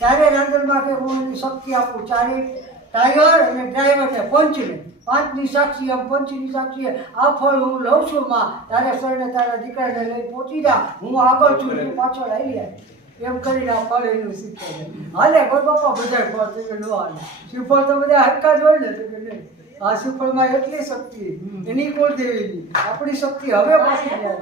ત્યારે રાંધણમાં કે હું એની શક્તિ આપું ચારે ટાઈગર અને ડ્રાઈવરને પંચને પાંચની સાક્ષી આમ પંચની સાક્ષી આ ફળ હું લઉં છું માં તારે સરને તારા દીકરાને લઈ પહોંચી જા હું આગળ છું તું પાછળ આવી જાય એમ કરીને આ ફળ એનું શીખે છે હાલે કોઈ બાપા બધા ફળ તો કે ન હાલે શ્રીફળ તો બધા હરકા જ હોય ને તો કે નહીં આ શ્રીફળમાં એટલી શક્તિ એની કુળદેવીની આપણી શક્તિ હવે પાછી જાય